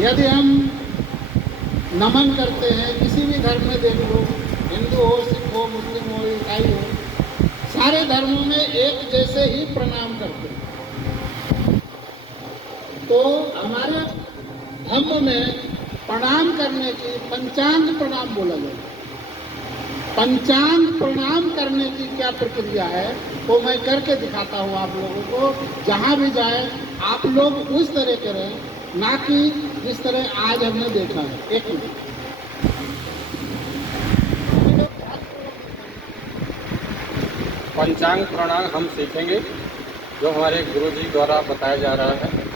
यदि हम नमन करते हैं, किसी भी धर्म में देख लो, हिंदू हो, सिख हो, मुस्लिम हो, ईसाई हो, सारे धर्मों में एक जैसे ही प्रणाम करते हैं। तो हमारे धर्म में प्रणाम करने की पंचांग प्रणाम बोला जाता है। पंचांग प्रणाम करने की क्या प्रक्रिया है वो मैं करके दिखाता हूँ आप लोगों को। जहाँ भी जाए आप लोग उस तरह करें, ना कि जिस तरह आज हमने देखा है। एक मिनट, पंचांग प्रणाम हम सीखेंगे जो हमारे गुरुजी द्वारा बताया जा रहा है।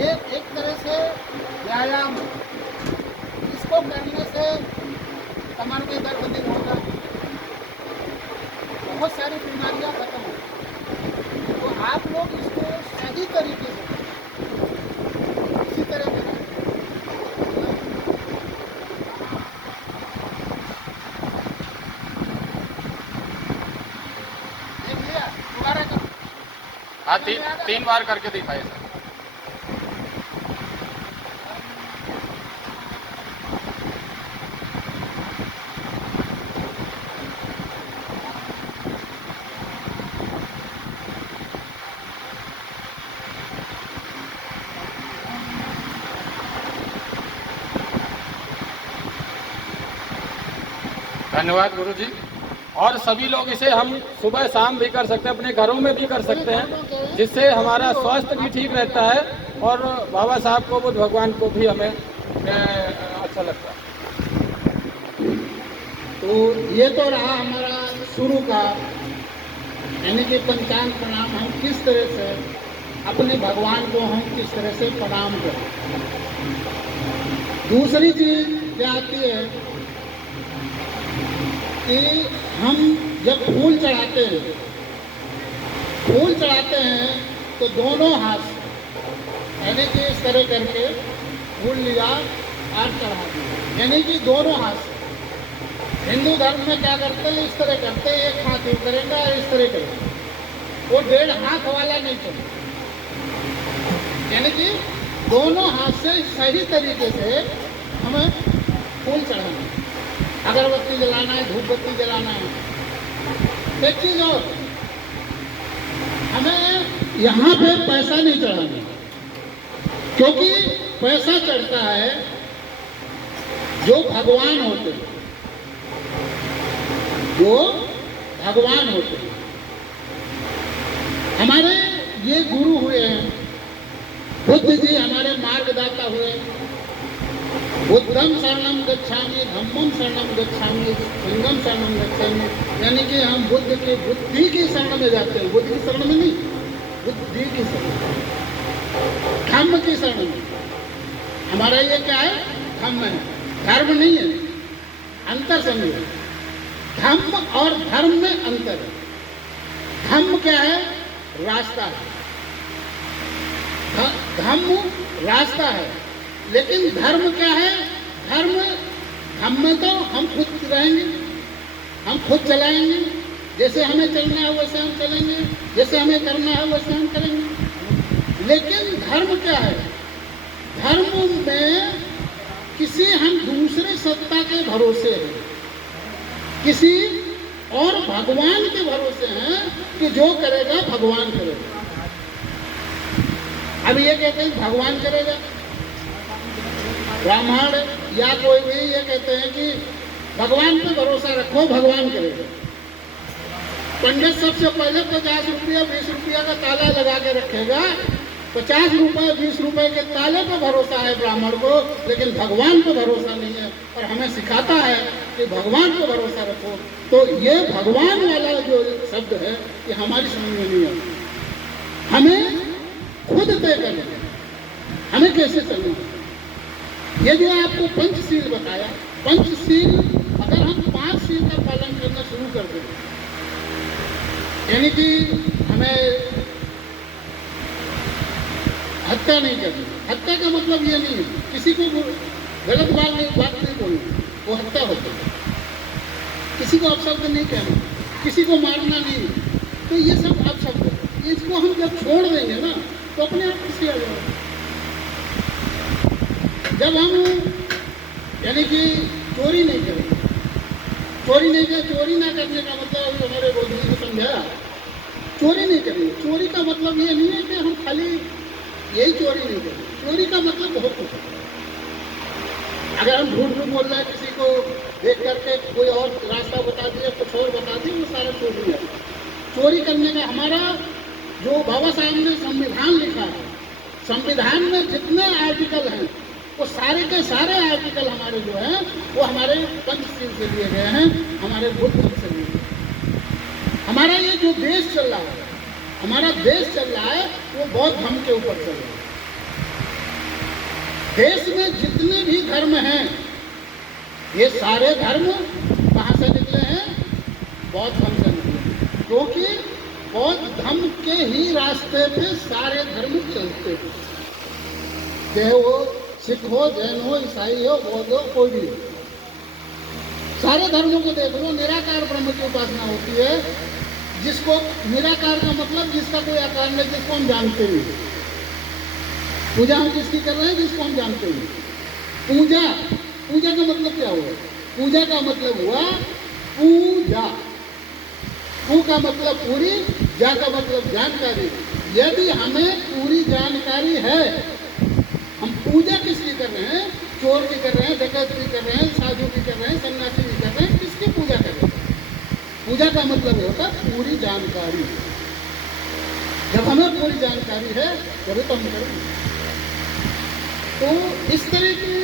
ये एक तरह से व्यायाम, इसको करने से कमर में दर्द नहीं होगा, बहुत सारी बीमारियां खत्म हो। तो आप लोग इसको सही तरीके से इसी तरह करें। देख लिया, दोबारा करो। हाँ, तीन बार करके दिखाए सर। धन्यवाद गुरुजी। और सभी लोग इसे हम सुबह शाम भी कर सकते हैं, अपने घरों में भी कर सकते हैं, जिससे हमारा स्वास्थ्य भी ठीक रहता है और बाबा साहब को, बुद्ध भगवान को भी हमें अच्छा लगता है। तो ये तो रहा हमारा शुरू का, यानी कि पंचांग प्रणाम हम किस तरह से अपने भगवान को हम किस तरह से प्रणाम करें। दूसरी चीज क्या आती है कि हम जब फूल चढ़ाते हैं तो दोनों हाथ यानी कि इस तरह करके फूल लिया और चढ़ा दिया, यानी कि दोनों हाथ से। हिंदू धर्म में क्या करते हैं, इस तरह करते हैं, एक हाथ यूँ करेंगे और इस तरह करेंगे, वो 1.5 हाथ वाला नहीं चलेगा। यानी कि दोनों हाथ से सही तरीके से हमें फूल चढ़ाना है, अगरबत्ती जलाना है, धूप बत्ती जलाना है। एक चीज और, हमें यहाँ पे पैसा नहीं चढ़ाना, क्योंकि पैसा चढ़ता है जो भगवान होते हैं, जो भगवान होते हैं। हमारे ये गुरु हुए हैं, बुद्ध जी हमारे मार्गदाता हुए। बुद्धम शरणम गच्छामि, धम्मम शरणम गच्छामि, संघम शरणम गच्छामि, यानी कि हम बुद्ध की बुद्धि की शरण में जाते हैं। बुद्ध की शरण में नहीं, बुद्धि की शरण, धम्म की शरण में। हमारा ये क्या है, धम्म है, धर्म नहीं है। अंतर समझो, धम्म और धर्म में अंतर है। धम्म क्या है, रास्ता है, धम्म रास्ता है। लेकिन धर्म क्या है, धर्म में तो हम खुद रहेंगे, हम खुद चलाएंगे, जैसे हमें चलना है वैसे हम चलेंगे, जैसे हमें करना है वैसे हम करेंगे। लेकिन धर्म क्या है, धर्म में किसी हम दूसरे सत्ता के भरोसे हैं, किसी और भगवान के भरोसे हैं कि जो करेगा भगवान करेगा। अब ये कहते हैं भगवान करेगा, ब्राह्मण या कोई भी ये कहते हैं कि भगवान पे भरोसा रखो, भगवान करेगा। पंडित सबसे पहले 50 रुपया 20 रुपया का ताला लगा के रखेगा। 50 रुपये 20 रुपये के ताले पे भरोसा है ब्राह्मण को, लेकिन भगवान पे भरोसा नहीं है। और हमें सिखाता है कि भगवान पे भरोसा रखो। तो ये भगवान वाला जो शब्द है कि हमारी समझ में नहीं आता। हमें खुद तय करना है हमें कैसे चलना है। ये जो आपको पंचशील बताया, पंचशील अगर हम 5 शील का पालन करना शुरू कर दें, यानी कि हमें हत्या नहीं करनी। हत्या का मतलब ये नहीं है किसी को गलत बात नहीं बोलनी, वो हत्या होती है। किसी को अपशब्द नहीं कहना, किसी को मारना नहीं, तो ये सब अपशब्द। इसको हम जब छोड़ देंगे ना तो अपने आप खुशी आ जाएगा। जब हम यानी कि चोरी नहीं करेंगे, चोरी ना करने का मतलब अभी हमारे गुरु जी ने समझाया, चोरी नहीं करेंगे। चोरी का मतलब ये नहीं है कि हम खाली यही चोरी नहीं करेंगे। चोरी का मतलब बहुत कुछ है। अगर हम झूठ भी बोल रहे हैं, किसी को देख करके कोई और रास्ता बता दिया, कुछ और बता दिया, वो सारा चोरी है। चोरी करने का हमारा जो बाबा साहब ने संविधान लिखा है, संविधान में जितने आर्टिकल हैं वो सारे के सारे आर्टिकल हमारे जो हैं वो हमारे पंचशील से लिए गए हैं, हमारे बुद्ध धर्म से लिए गए। हमारा ये जो देश चल रहा है, हमारा देश चल रहा है वो बौद्ध धर्म के ऊपर चल रहा है। देश में जितने भी धर्म हैं ये सारे धर्म कहाँ से निकले हैं? बौद्ध धर्म से निकले हैं। क्योंकि बौद्ध धर्म के ही रास्ते पे सारे धर्म चलते हैं, चाहे वो सिख हो, जैन हो, ईसाई हो, बौद्ध हो, कोई भी हो। सारे धर्मों को देख लो, निराकार ब्रह्म की उपासना होती है। जिसको निराकार का मतलब जिसका कोई आकार नहीं, जिसको हम जानते नहीं। पूजा हम किसकी कर रहे हैं? जिसको हम जानते नहीं। पूजा का मतलब क्या हुआ? पूजा का मतलब हुआ पूजा। पू का मतलब पूरी, जा का मतलब जानकारी। यदि हमें पूरी जानकारी है, हम पूजा किसकी कर रहे हैं? चोर की कर रहे हैं, डकैत की कर रहे हैं, साधु की कर रहे हैं, सन्यासी की कर रहे हैं, किसकी पूजा कर रहे हैं? पूजा का मतलब होता है पूरी जानकारी। जब हमें पूरी जानकारी है तभी तो हम करेंगे। तो इस तरह की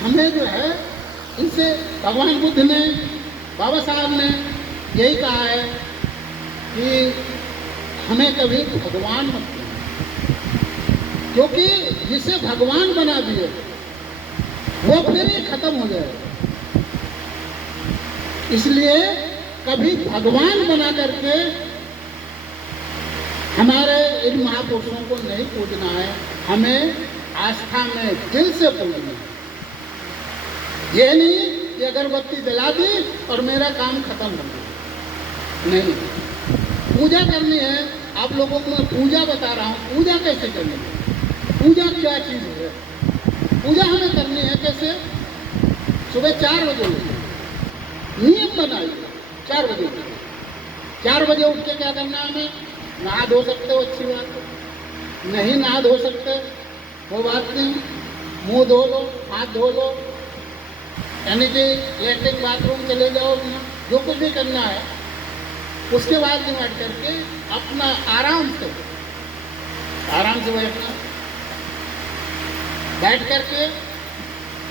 हमें जो है, इनसे भगवान बुद्ध ने, बाबा साहब ने यही कहा है कि हमें कभी भगवान मत कहना, क्योंकि जिसे भगवान बना दिए वो फिर ही खत्म हो जाएगा। इसलिए कभी भगवान बना करके हमारे इन महापुरुषों को नहीं पूजना है, हमें आस्था में दिल से पूजना है। ये नहीं कि अगरबत्ती जला दी और मेरा काम खत्म हो गया, नहीं। पूजा करनी है। आप लोगों को मैं पूजा बता रहा हूँ, पूजा कैसे करनी है, पूजा क्या चीज़ है। पूजा हमें करनी है कैसे? सुबह 4 बजे उठिए, नियम बनाइए 4 बजे उठिए। 4 बजे उठ के क्या करना है? हमें नहा धो सकते हो, अच्छी बात है। नहीं नहा धो सकते वो बात नहीं, मुंह धो लो, हाथ धो लो, यानी कि लेटरिन बाथरूम चले जाओ, जो कुछ भी करना है। उसके बाद बैठ करके अपना आराम से बैठना। बैठ करके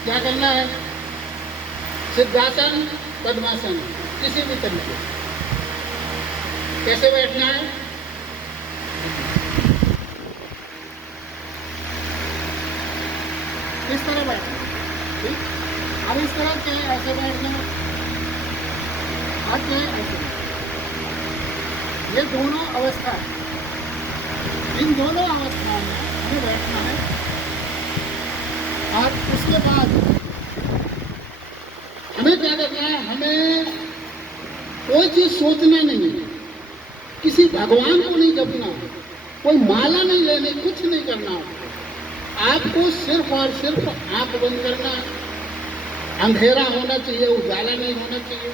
क्या करना है? सिद्धासन, पद्मासन, किसी भी तरीके से कैसे बैठना है? इस तरह बैठना, ठीक। अब इस तरह के ऐसे बैठना, आके ऐसे। ये दोनों अवस्था है। इन दोनों अवस्थाओं में हमें बैठना है। और उसके बाद हमें क्या करना है? हमें कोई चीज़ सोचना नहीं है, किसी भगवान को नहीं जपना है, कोई माला नहीं लेनी, कुछ नहीं करना। आपको सिर्फ और सिर्फ आंख बंद करना है। अंधेरा होना चाहिए, उजाला नहीं होना चाहिए।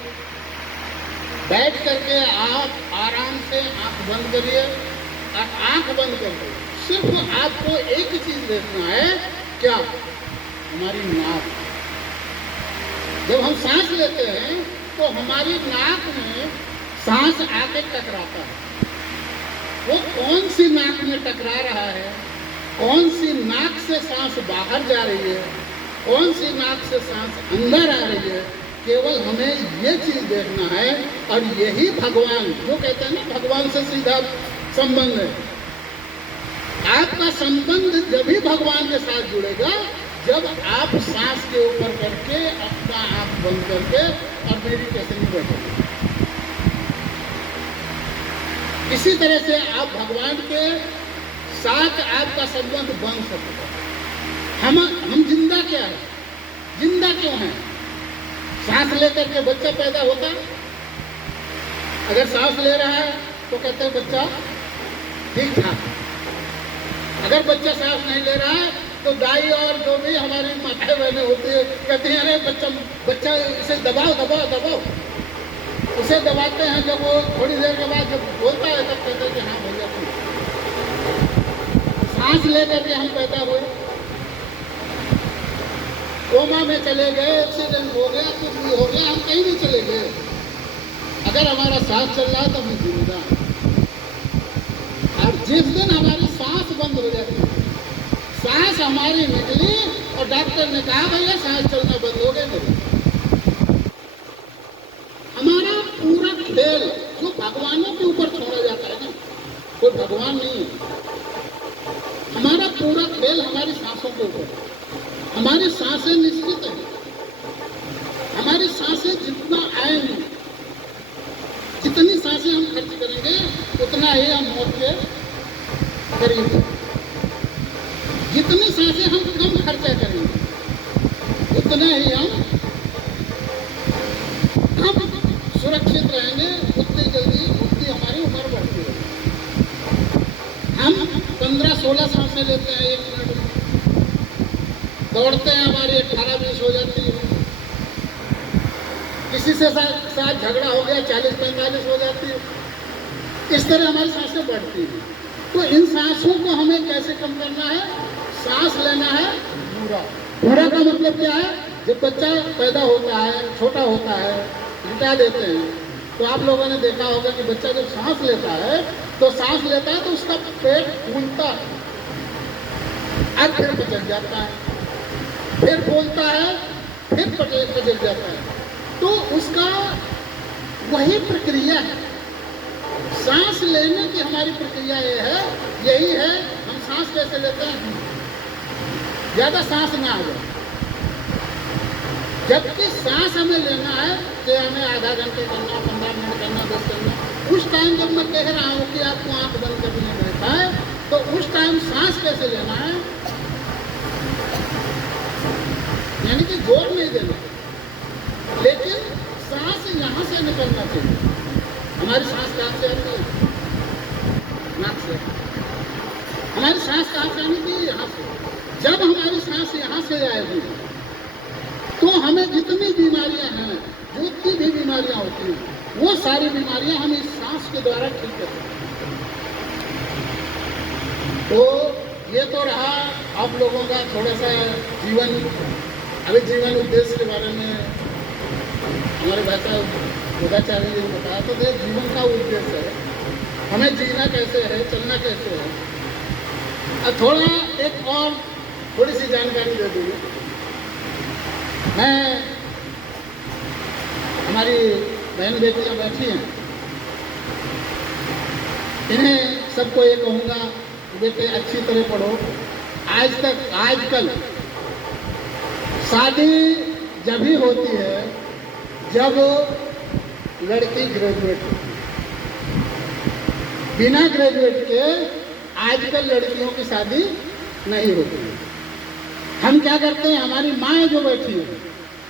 बैठ करके आप आराम से आंख बंद करिए और आंख बंद करके सिर्फ आपको एक चीज देखना है, क्या? हमारी नाक। जब हम सांस लेते हैं तो हमारी नाक में सांस आके टकराता है। वो कौन सी नाक में टकरा रहा है, कौन सी नाक से सांस बाहर जा रही है, कौन सी नाक से सांस अंदर आ रही है, केवल हमें ये चीज देखना है, और यही भगवान जो कहते हैं ना, भगवान से सीधा संबंध है। आपका संबंध जब भी भगवान के साथ जुड़ेगा जब आप सांस के ऊपर करके अपना आंख बंद करके और मेडिटेशन में बैठेंगे। इसी तरह से आप भगवान के साथ आपका संबंध बन सकता है। हम जिंदा क्या है, जिंदा क्यों है? सांस लेकर के बच्चा पैदा होता है। अगर सांस ले रहा है तो कहते हैं बच्चा ठीक ठाक। अगर बच्चा सांस नहीं ले रहा है तो दाई और जो भी हमारी माताएं बहनें होती है कहती हैं अरे बच्चा इसे दबाओ दबाओ दबाओ। उसे दबाते हैं, जब वो थोड़ी देर के बाद जब बोलता है तब कहते हैं कि हाँ भैया सांस लेकर के हम पैदा हुए, कोमा में चले गए, एक्सीडेंट हो गया, कुछ भी हो गया, हम कहीं नहीं चले गए। अगर हमारा सांस चल रहा है तो हम जिंदा हैं। और जिस दिन हमारी सांस बंद हो जाती है, सांस हमारी निकली और डॉक्टर ने कहा भैया सांस चलना बंद हो गया, हमारा पूरा खेल जो भगवानों के ऊपर छोड़ा जाता है ना, कोई भगवान नहीं है। हमारा पूरा खेल हमारी सांसों के ऊपर। हमारी सांसें निश्चित है, हमारी सांसें जितना आएंगी, जितनी सांसें हम खर्च करेंगे उतना ही हम मौत के करीब हैं। जितनी सांसें हम कम खर्चा करेंगे उतना ही हम सुरक्षित रहेंगे, उतनी जल्दी उतनी हमारी उम्र बढ़ती है। हम 15-16 सांसें लेते हैं 1 मिनट में, दौड़ते हैं हमारी 18-20 हो जाती है, किसी से साथ झगड़ा हो गया 40-45 हो जाती है। इस तरह हमारी सांसें बढ़ती हैं। तो इन सांसों को हमें कैसे कम करना है? सांस लेना है पूरा। पूरा का मतलब क्या है? जब बच्चा पैदा होता है, छोटा होता है, लिटा देते हैं, तो आप लोगों ने देखा होगा कि बच्चा जब सांस लेता है तो सांस लेता है तो उसका पेट फूलता है, और फिर पचक जाता है, फिर फूलता है, फिर पचक जाता है। तो उसका वही प्रक्रिया है। सांस लेने की हमारी प्रक्रिया ये है, यही है। हम सांस कैसे लेते हैं? ज्यादा सांस ना आ जाए। जबकि सांस हमें लेना है कि हमें आधा घंटे करना, 15 मिनट करना, 10 करना, उस टाइम जब मैं कह रहा हूँ कि आपको आंख बंद करने रहता है तो उस टाइम सांस कैसे लेना है? यानी कि जोर नहीं देना, लेकिन सांस यहाँ से निकलना चाहिए। हमारी सांस कहाँ से आती है? नाक से। हमारी सांस कहाँ से आनी चाहिए? यहाँ से। जब हमारी सांस यहाँ से आएगी तो हमें जितनी बीमारियां हैं, जितनी भी बीमारियां होती हैं, वो सारी बीमारियां हम इस सांस के द्वारा ठीक कर सकते हैं। तो ये तो रहा आप लोगों का थोड़ा सा जीवन, अभी जीवन उद्देश्य के बारे में हमारे भाई साहब गोदाचार्य जी ने बताया। तो देख, जीवन का उद्देश्य है, हमें जीना कैसे है, चलना कैसे है। अब थोड़ा एक और थोड़ी सी जानकारी दे दूँगी। मैं, हमारी बहन बेटियां बैठी हैं, इन्हें सबको ये कहूँगा बेटे अच्छी तरह पढ़ो। आजकल शादी जब ही होती है जब लड़की ग्रेजुएट होती है। बिना ग्रेजुएट के आजकल लड़कियों की शादी नहीं होती है। हम क्या करते हैं? हमारी माएँ जो बैठी हैं,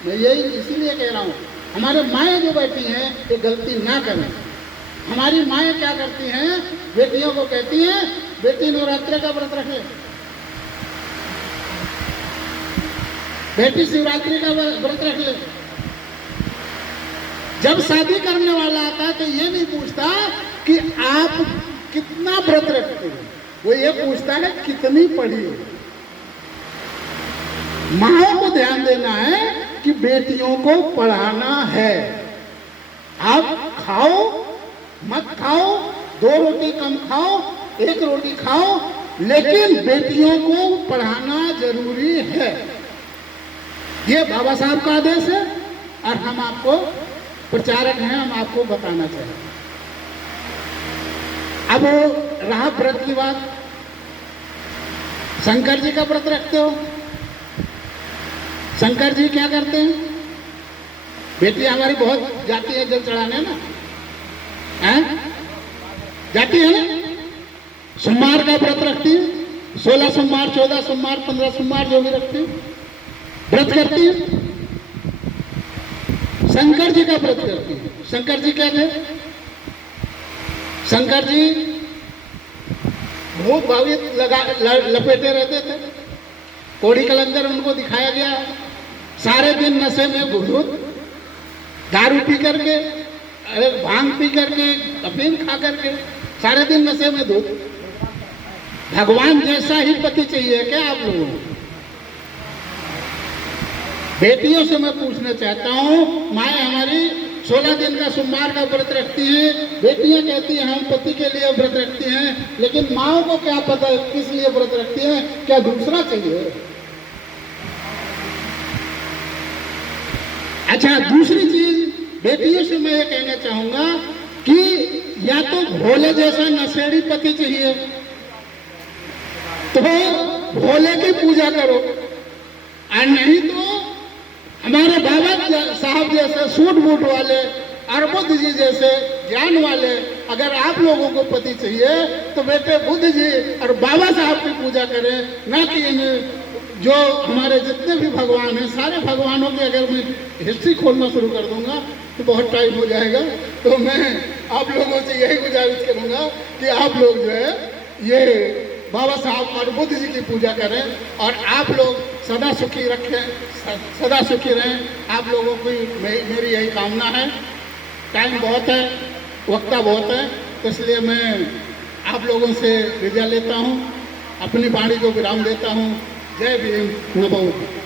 मैं यही इसीलिए कह रहा हूँ, हमारे माएँ जो बैठी हैं ये गलती ना करें। हमारी माएँ क्या करती हैं? बेटियों को कहती हैं बेटी नवरात्रि का व्रत रख ले, बेटी शिवरात्रि का व्रत रख ले। जब शादी करने वाला आता है तो ये नहीं पूछता कि आप कितना व्रत रखते हैं, वो ये पूछता है कितनी पढ़ी है। माँ को ध्यान देना है कि बेटियों को पढ़ाना है। आप खाओ मत खाओ, 2 रोटी कम खाओ, 1 रोटी खाओ, लेकिन बेटियों को पढ़ाना जरूरी है। ये बाबा साहब का आदेश है और हम आपको प्रचारक हैं, हम आपको बताना चाहिए। अब रहा व्रत की बात, शंकर जी का व्रत रखते हो। शंकर जी क्या करते हैं? बेटी हमारी बहुत जाती है जल चढ़ाने ना, हैं? जाती है ना, सोमवार का व्रत रखती है, 16 सोमवार, 14 सोमवार, 15 सोमवार जो भी रखती है, व्रत करती है। शंकर जी का व्रत करती है। शंकर जी क्या थे? शंकर जी भूत भावित लपेटे रहते थे। कोड़ी कलंदर उनको दिखाया गया, सारे दिन नशे में घुघुत, दारू पी करके, अरे भांग पी करके, अफीम खा करके, सारे दिन नशे में धूत। भगवान जैसा ही पति चाहिए क्या आप लोगों को? बेटियों से मैं पूछना चाहता हूँ, माए हमारी 16 दिन का सोमवार का व्रत रखती हैं, बेटियां कहती हैं हम पति के लिए व्रत रखती हैं, लेकिन माओ को क्या पता किस लिए व्रत रखती हैं? क्या दूसरा चाहिए? अच्छा, दूसरी चीज बेटियों से मैं ये कहना चाहूंगा कि या तो भोले जैसा नशेड़ी पति चाहिए तो भोले की पूजा करो, और नहीं तो हमारे बाबा साहब जैसे सूट बूट वाले, अरबुद्ध जी जैसे ज्ञान वाले अगर आप लोगों को पति चाहिए तो बेटे बुद्ध जी और बाबा साहब की पूजा करें, ना कि इन जो हमारे जितने भी भगवान हैं, सारे भगवानों की अगर मैं हिस्ट्री खोलना शुरू कर दूंगा तो बहुत टाइम हो जाएगा। तो मैं आप लोगों से यही गुजारिश करूंगा कि आप लोग जो है ये बाबा साहब और बुद्ध जी की पूजा करें, और आप लोग सदा सुखी रखें, सदा सुखी रहें। आप लोगों की मेरी यही कामना है। टाइम बहुत है, वक्ता बहुत है, तो इसलिए मैं आप लोगों से विदा लेता हूँ, अपनी वाणी को विराम देता हूँ। जय भीम, नमो।